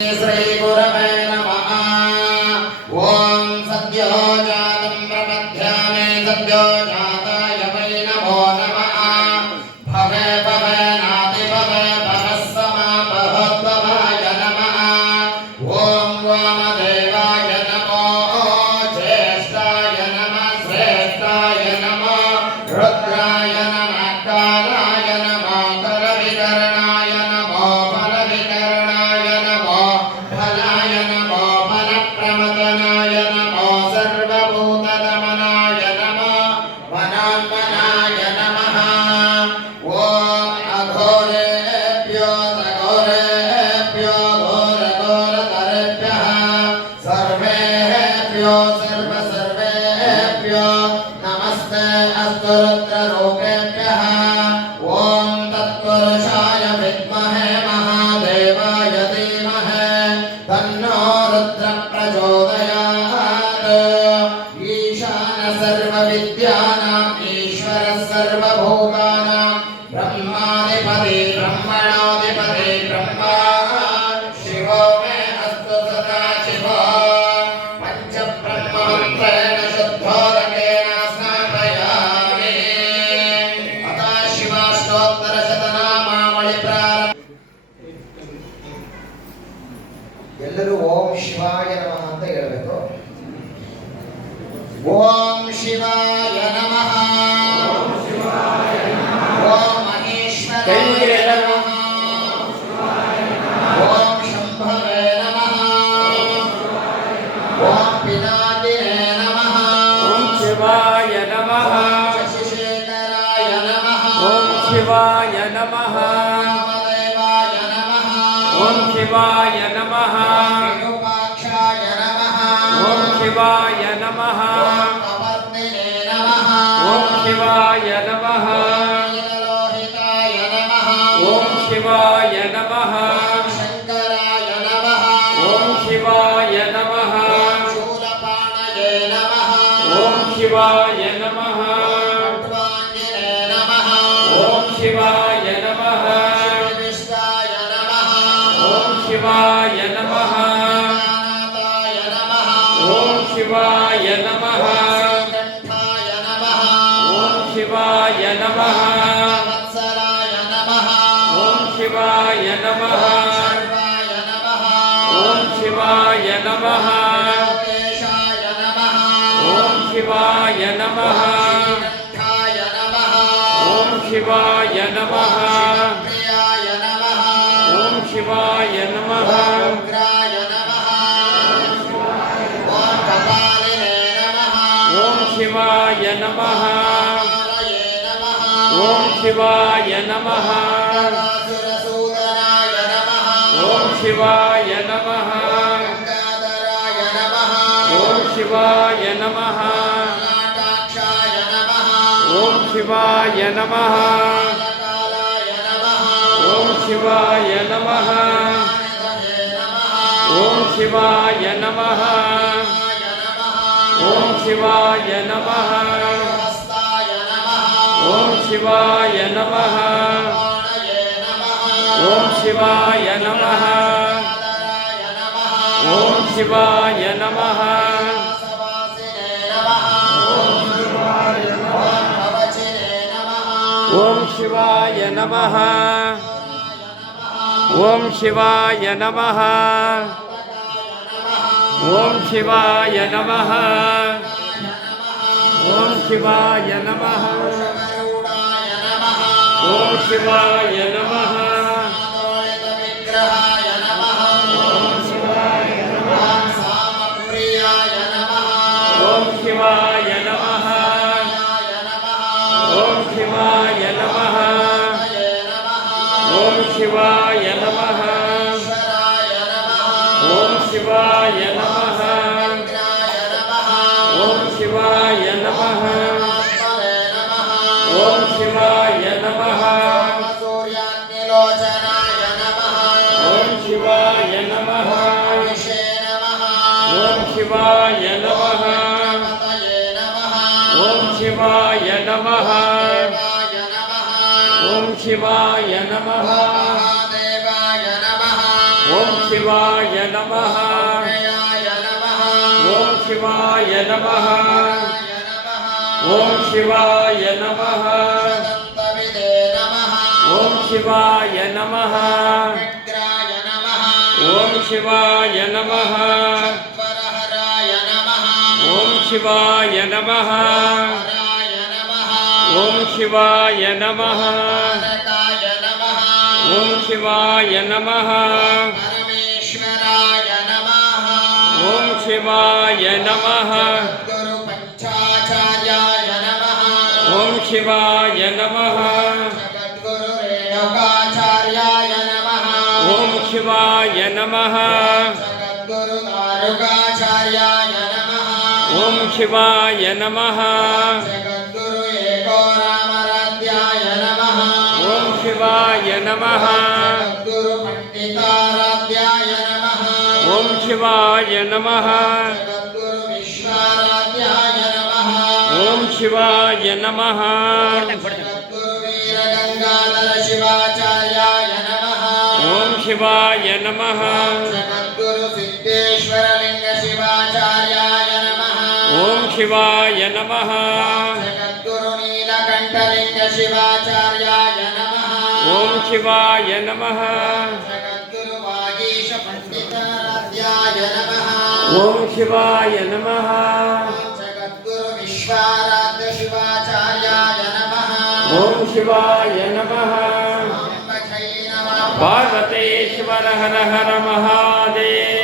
श्री गुरवे नमः। ओम सद्यो जातं प्रपद्यामि सद्यो जाताय वै नमो नमः। भवे भवे नाति भवे भवः समापहोद्भवाय नमः। ओम वामदेवाय नमो ज्येष्ठाय नमः श्रेष्ठाय नमः रुद्राय नमः कालाय नमः करविकरणाय नमो फलविकरणाय नमो फलाय नमो फलप्रमदनाय नमो सर्वभूतदमनाय नमो वनान्मनाय नमः। ओम अघोरेभ्यो सघोरेभ्यो घोरघोरतरेभ्यः सर्वेभ्यो सर्वेभ्यो नमस्ते अस्तु रुद्ररूपेभ्यः। ओम तत्पुरुषाय विद्महे महादेवाय धीमहि तन्नो रुद्रः प्रचोदयात्। ईशान सर्वविद्यानाम् ईश्वरः सर्वभूतानां ब्रह्माधिपति ब्रह्मणोऽधिपति ब्रह्मा शिवो मे अस्तु सदा शिवो। पञ्चब्रह्ममन्त्रेण शुद्धोदकेन स्नापयामि। अतः शिवाष्टोत्तरशतनामावळि प्रारम्भ। ಎಲ್ಲರೂ ಓಂ ಶಿವಾಯ ನಮಃ ಅಂತ ಹೇಳಬೇಕು. ಓಂ ಶಿವಾಯ ನಮಃ. ಓಂ ಮಹೇಶ್ವರಾಯ ನಮಃ. ಓಂ ಶಂಭವೇ ನಮಃ. ಓಂ ಪಿನಾಕಿನೇ ನಮಃ. ಓಂ ಶಿವಾಯ ನಮಃ. ಶಶಿಶೇಖರಾಯ ನಮಃ. ಓಂ ಶಿವಾಯ ನಮಃ. ವಾಮದೇವಾಯ ನಮಃ. ಓಂ ಶಿವಾಯ ನಮಃ. ವಿರೂಪಾಕ್ಷಾಯ ನಮಃ. ಓಂ ಶಿವಾಯ ನಮಃ. ಓಂ ಕಪರ್ದಿನೇ ನಮಃ. ಓಂ ಶಿವಾಯ ನಮಃ. ನೀಲಲೋಹಿತಾಯ ನಮಃ. ಓಂ ಶಿವಾಯ ನಮಃ. ಓಂ ಶಂಕರಾಯ ನಮಃ. ಓಂ ಶಿವಾಯ ನಮಃ. ಓಂ ಶೂಲಪಾಣಯೇ ನಮಃ. ಓಂ ಶಿವಾಯ ನಮಃ. ಖಡ್ವಾಂಗಿನೇ ನಮಃ. ಓಂ ಶಿವಾಯ ನಮಃ. ಶಿವವಿಷ್ಟಾಯ ನಮಃ. ಓಂ ಶಿವಾಯ ನಮಃ. ಜ್ಞಾನಾತಾಯ ನಮಃ. ಓಂ ಶಿವಾಯ ನಮಃ. ಶ್ರೀಕಂಠಾಯ ನಮಃ. ಓಂ ಶಿವಾಯ ನಮಃ. ವತ್ಸರಾಯ ನಮಃ. ಓಂ ಶಿವಾಯ ನಮಃ. ಸರ್ವಾಯ ನಮಃ. ಓಂ ಶಿವಾಯ ನಮಃ. ಲೋಕೇಶಾಯ ನಮಃ. ಓಂ ಶಿವಾಯ ನಮಃ. ಶ್ರೀಕಂಠಾಯ ನಮಃ. ಓಂ ಶಿವಾಯ ನಮಃ. ಪ್ರಿಯಾಯ ನಮಃ. ಓಂ ಶಿವಾಯ ನಮಃ. ಉಗ್ರಾಯ ನಮಃ. ಓಂ ಕಪಾಲಿನೇ ನಮಃ. ಓಂ ಶಿವಾಯ ನಮಃ. ಕಾಲಯೇ ನಮಃ. ಓಂ ಶಿವಾಯ ನಮಃ. ಸುರಸೂದನಾಯ ನಮಃ. ಓಂ ಶಿವಾಯ ನಮಃ. ಗಂಗಾಧರಾಯ ನಮಃ. ಓಂ ಶಿವಾಯ ನಮಃ. ಲಲಾಟಾಕ್ಷಾಯ ನಮಃ. ಓಂ ಶಿವಾಯ ನಮಃ. ಕಾಲಾಯ ನಮಃ. ಓಂ ಶಿವಾಯ ನಮಃ. ಜ್ಞಾನಧಯೇ ನಮಃ. ಓಂ ಶಿವಾಯ ನಮಃ. ಓಂ ಶಿವಾಯ ನಮಃ. ಹಸ್ತಾಯ ನಮಃ. ಓಂ ಶಿವಾಯ ನಮಃ. ಪ್ರಾಣಯೇ ನಮಃ. ಓಂ ಶಿವಾಯ ನಮಃ. ಆದರಾಯ ನಮಃ. ಓಂ ಶಿವಾಯ ನಮಃ. ವಾಸವಾಸಿನೇ ನಮಃ. ಓಂ ಭವಚಿನೇ ನಮಃ. ಓಂ ಶಿವಾಯ ನಮಃ. ಓಂ ಶಿವಾಯ ನಮಃ. ಓಂ ಶಿವಾಯ ನಮಃ. ಓಂ ಶಿವಾಯ ನಮಃ. ಗರುಡಾಯ ನಮಃ. ಓಂ ಶಿವಾಯ ನಮಃ. ಆದೋಳಿತ ವಿಗ್ರಹಾಯ ನಮಃ. ಓಂ ಶಿವಾಯ ನಮಃ. ಓಂ ಸಾಮಪ್ರಿಯಾಯ ನಮಃ. ಓಂ ಶಿವಾಯ ನಮಃ. ಯ ನಮಃ. ಓಂ ಶಿವಾಯ ನಮಃ. ಹಯೇ ನಮಃ. ಓಂ ಶಿವಾಯ ನಮಃ. ಈಶ್ವರಾಯ ನಮಃ. ಓಂ ಶಿವಾಯ ನಮಃ. ಅಗ್ರಾಯ ನಮಃ. ಓಂ ಶಿವಾಯ ನಮಃ. ಆತ್ಮನೇ ನಮಃ. ಓಂ ಶಿವಾಯ ನಮಃ. ಸೂರ್ಯಾಗ್ನಿಲೋಚನಾಯ ನಮಃ. ಓಂ ಶಿವಾಯ ನಮಃ. ವಿಷೇ ನಮಃ. ಓಂ ಶಿವಾಯ ನಮಃ. ಪತಯೇ ನಮಃ. ಓಂ ಶಿವಾಯ ನಮಃ. ದೇವಾಯ ನಮಃ. ಓಂ ಶಿವಾಯ ನಮಃ. ಮಹಾದೇವಾಯ ನಮಃ. ಓಂ ಶಿವ ಶಿವಾಯ ನಮಃ ಓಂ ಶಿವಾಯ ನಮಃ ಓಂ ಶಿವಾಯ ನಮಃ ಓಂ ಶಿವಾಯ ನಮಃ ಓಂ ಶಿವಾಯ ನಮಃ ಓಂ ಶಿವಾಯ ನಮಃ ಓಂ ಶಿವಾಯ ನಮಃ ಓಂ ಶಿವಾಯ ನಮಃ ಪರಮೇಶ್ವರಾಯ ನಮಃ ಓಂ ಶಿವಾಯ ನಮಃ ಗುರು ಪಂಚಾಚಾರ್ಯಾಯ ನಮಃ ಓಂ ಶಿವಾಯ ನಮಃ ಜಗದ್ಗುರು ರೇಣುಕಾಚಾರ್ಯಾಯ ನಮಃ ಓಂ ಶಿವಾಯ ನಮಃ ಜಗದ್ಗುರು ದಾರುಕಾಚಾರ್ಯಾಯ ನಮಃ ಓಂ ಶಿವಾಯ ನಮಃ ಜಗದ್ಗುರು ಏಕೋರಾಮರಾಧ್ಯಾಯ ನಮಃ ಓಂ ಶಿವಾಯ ನಮಃ ಜಗದ್ಗುರು ಪಂಡಿತಾರಾಧ್ಯಾಯ ನಮಃ ಓಂ ಶಿವಾಯ ನಮಃ ಜಗದ್ಗುರು ವಿಶ್ವಾರಾಧ್ಯಾಯ ನಮಃ ಓಂ ಶಿವಾಯ ನಮಃ ಜಗದ್ಗುರು ವೀರಗಂಗಾಧರ ಶಿವಾಚಾರ್ಯಾಯ ನಮಃ ಓಂ ಶಿವಾಯ ನಮಃ ಜಗದ್ಗುರು ಸಿದ್ದೇಶ್ವರಲಿಂಗ ಶಿವಾಚಾರ್ಯಾಯ ನಮಃ ಓಂ ಶಿವಾಯ ನಮಃ ಜಗದ್ಗುರು ನೀಲಕಂಠಲಿಂಗ ಶಿವಾಚಾರ್ಯಾಯ ನಮಃ ಓಂ ಶಿವಾಯ ನಮಃ ಜಗದ್ಗುರು ವಾಗೀಶ ಪಂಡಿತಾರಾಧ್ಯಾಯ ನಮಃ ಓಂ ಶಿವಾಯ ನಮಃ ಜಗದ್ಗುರು ವಿಶ್ವಾರಾಧ್ಯ ಶಿವಾಚಾರ್ಯಾಯ ನಮಃ ಓಂ ಶಿವಾಯ ನಮಃ ಅಂಬಕೈ ನಮಃ ಪಾರ್ವತೇಶ್ವರ ಹರ ಹರ ಮಹಾದೇವ